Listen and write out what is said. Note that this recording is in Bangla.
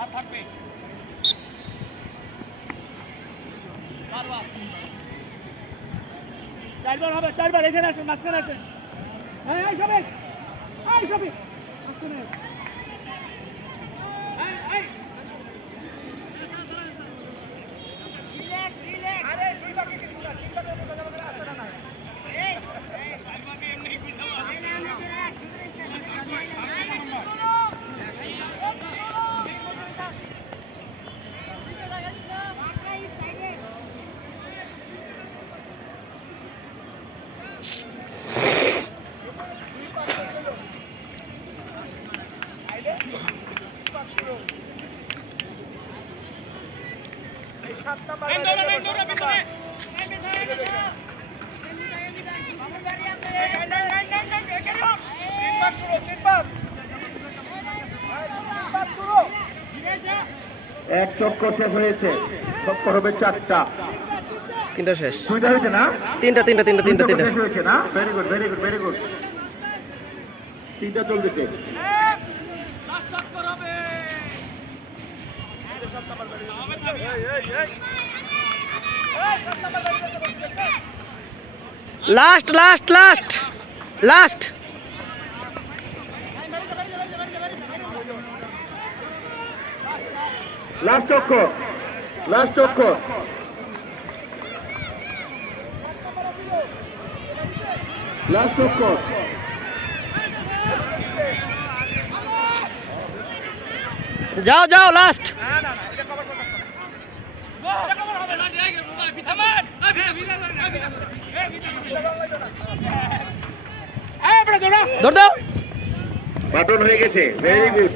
হাত থাকবে চারবার হবে, চারবার। এখানে আসেন, মাঝখানে আসেন। এই সবে, এই সবে মাঝখানে। আরে দুই বাকি কিছু না, তিন বাকি কথা বলে আসছে না। এই চার বাকি এমনি কইছো। এক চক্কর শেষ হয়েছে, চক্কর হবে 4টা। 3টা শেষ, 2টা হয়েছে না? 3টা শেষ হয়েছে না? Very good, very good, very good. 3টা চলতেছে। Last last last last. Last চক্কর, লাস্ট চক্কর। লাস্ট চক্কর। যাও যাও লাস্ট। দৌড় দাও। বাটন হয়ে গেছে, ভেরি গুড।